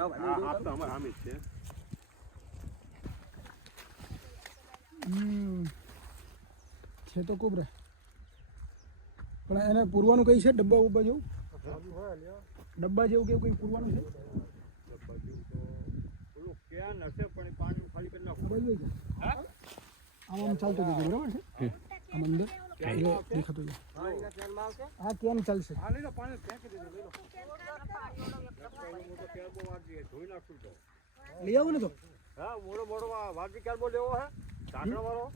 તો અમાર આમી છે છે તો કોબરા પણ એને પૂરવાનું કઈ છે ડબ્બા ઉબ્બા જેવું ડબ્બા જેવું કેવું કઈ પૂરવાનું છે ડબ્બા જેવું તો ઓલું ક્યાં નસે પણ પાણી ખાલી કરી નાખો આમ ચાલતું જતું બરાબર છે આમ અંદર દેખાતું છે હા કેમ ચાલશે હા લઈ લો પાણી ફેંકી દેજો લઈ લો મોટો કેરબો વાજી ધોઈ નાખશું તો લઈ આવું ને તો હા મોટો વાજી કેરબો લેવો હે ઢાંકણા વાળો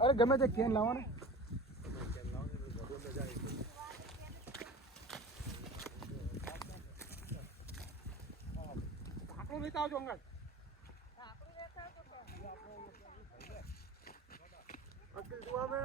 અરે ગમે તે કેન લાવવાનો ઢાંકણું લેતા આવજો અંગાજ અકલ દુઆ મે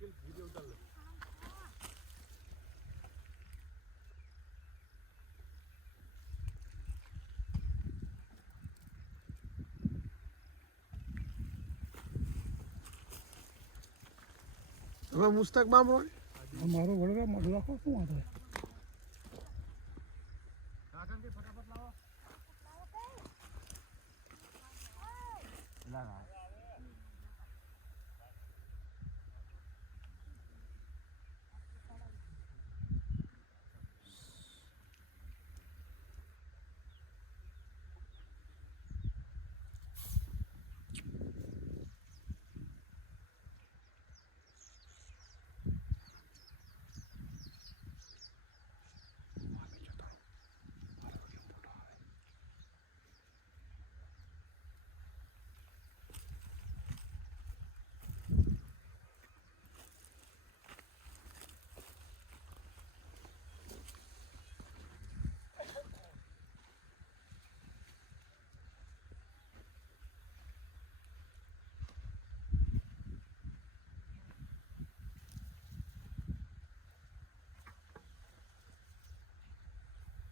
वीडियो उतार लो હવે મુસ્તક બામરો મારો વડવા મોઢું રાખો શું વાંધો કાકા કે ફટાફટ લાવો લાવો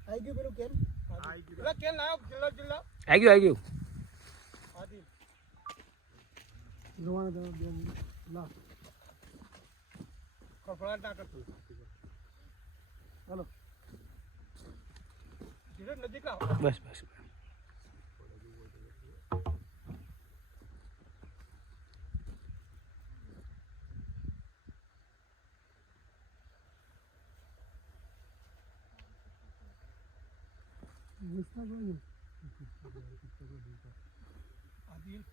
આવી ગયું પેલું કેન આવી ગયું કેન લાવ જિલ્લા આવી ગયું આદિલ જોવાને તો લા કફળા ના કરતું હાલો ધીરે નજીક લાવ બસ બસ આદિલ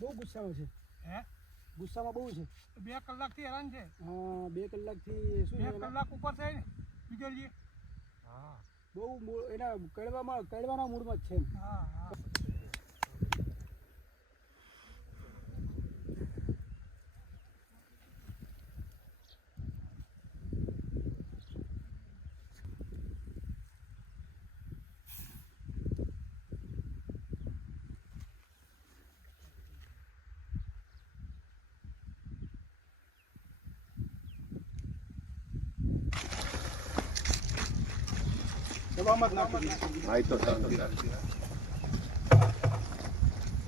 બહુ ગુસ્સામાં છે હે ગુસ્સામાં બહુ છે 2 કલાકથી હેરાન છે હા 2 કલાકથી શું 2 કલાક ઉપર છે ને બીજલજી હા બહુ એના કડવાના મૂડમાં જ છે હા હા દવામાં જ નાખી આઈ તો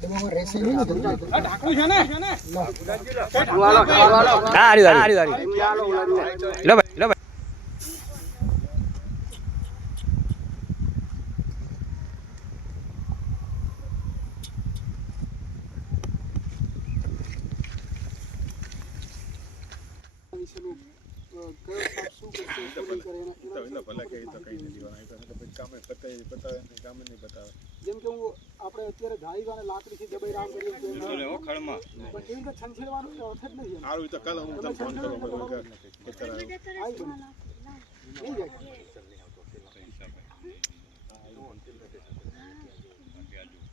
ડબ્બામાં રહેશે નહીં ને જલ્દી. ઢાંકણું છે ને વિશેનું, કયો સાપ શું કરશે, શું નહીં કરે એના ભલે કે તો કઈ નથી દેવાના તો પછી કામે બતાવે કામ નહીં બતાવે જેમ કે હું આપણે અત્યારે ગાડી અને લાકડીથી દબાઈ રામ કરીએ છીએ પણ એવી રીતે છંછેડવાનું તો અર્થ જ નથી એમ. સારું તો કાલે હું તમને ફોન કરું આવી બને. નહીં જાય.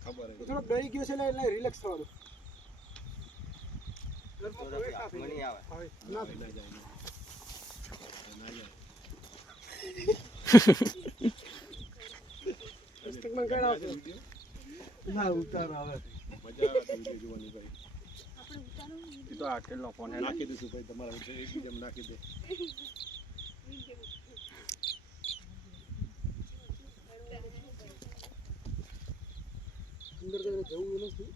ખબર તો થોડોક ડરી ગયો છે એટલે એને રિલેક્સ થવા દો. ના પુસ્તકમાં કઈ આવશે? ના ઉતાર આવે. મજા આવે જોવાની ભાઈ એ તો આ કેટલો ફોન નાખી દીધું ભાઈ તમારા એકબીજામાં નાખી દે અંદર તો એને જવું નથી.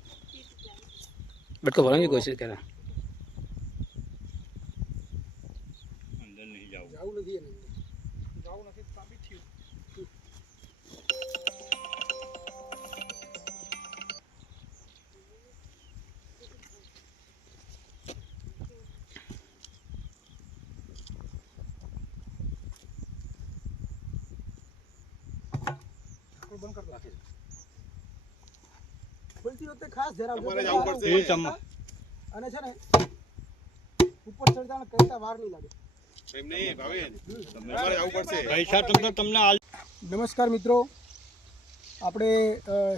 બટકો ભરવાની કોશિશ કરે. અંદર નહીં જાવ જવું નથી એને. જવું નથી સાબિત થયું. બંધ કરી નાખી. ખોલતી વખતે ખાસ ધ્યાન તમારે રાખજો. જવું પડશે અને છે ને ઉપર ચડતા કરતા વાર નહીં લાગે. એમ નહીં ભાવેન તમારે જવું પડશે પૈસા તમને નમસ્કાર મિત્રો, આપણે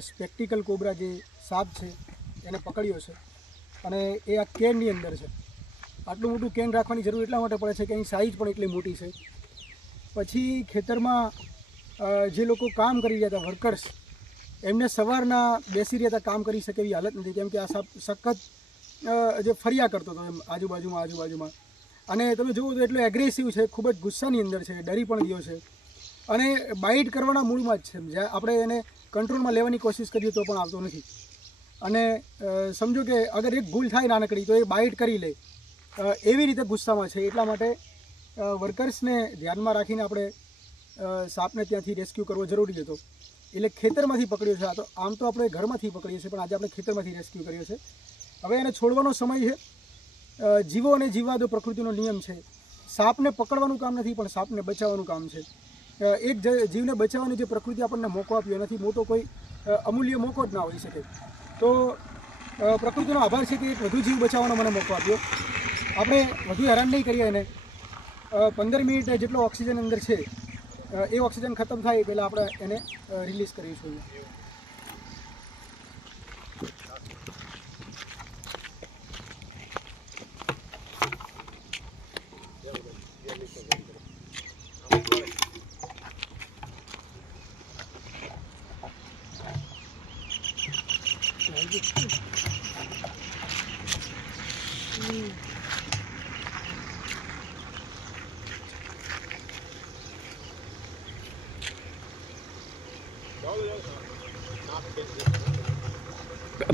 સ્પેક્ટિકલ કોબરા જે સાપ છે એને પકડ્યો છે અને એ આ કેનની અંદર છે. આટલું મોટું કેન રાખવાની જરૂર એટલા માટે પડે છે કે એની સાઇઝ પણ એટલી મોટી છે. પછી ખેતરમાં જે લોકો કામ કરી રહ્યા હતા વર્કર્સ, એમને સવારના બેસી રહ્યા હતા કામ કરી શકે એવી હાલત નથી, કેમ કે આ સાપ સખત જે ફર્યા કરતો હતો એમ આજુબાજુમાં. અને તમે જુઓ તો એટલો એગ્રેસિવ છે, ખૂબ જ ગુસ્સાની અંદર છે, ડરી પણ ગયો છે અને બાઇટ કરવાના મૂડમાં જ છે. જ્યાં આપણે એને કંટ્રોલમાં લેવાની કોશિશ કરીએ તો પણ આવતો નથી. અને સમજો કે અગર એક ભૂલ થાય નાનકડી તો એ બાઇટ કરી લે, એવી રીતે ગુસ્સામાં છે. એટલા માટે વર્કર્સને ધ્યાનમાં રાખીને આપણે સાપને ત્યાંથી રેસ્ક્યુ કરવો જરૂરી હતો. એટલે ખેતરમાંથી પકડ્યો છે. આ તો આમ તો આપણે ઘરમાંથી પકડીએ છીએ, પણ આજે આપણે ખેતરમાંથી રેસ્ક્યુ કર્યો છે. હવે એને છોડવાનો સમય છે. જીવો અને જીવવા દો, પ્રકૃતિનો નિયમ છે. સાપને પકડવાનું કામ નથી, પણ સાપને બચાવવાનું કામ છે. એક જીવને બચાવવાની જે પ્રકૃતિ આપણને મોકો આપ્યો નથી, મોટો કોઈ અમૂલ્ય મોકો જ ના હોઈ શકે. તો પ્રકૃતિનો આભાર છે કે એક વધુ જીવ બચાવવાનો મને મોકો આપ્યો. આપણે વધુ હેરાન નહીં કરીએ એને. 15 મિનિટ જેટલો ઓક્સિજન અંદર છે, એ ઓક્સિજન ખતમ થાય પહેલાં આપણે એને રિલીઝ કરીશું.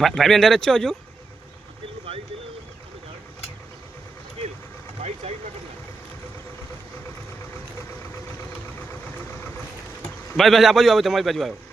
ભાઈ અંદર જ છો હજુ? ભાઈ બસ આ બાજુ આવો, તમારી બાજુ આવ્યો.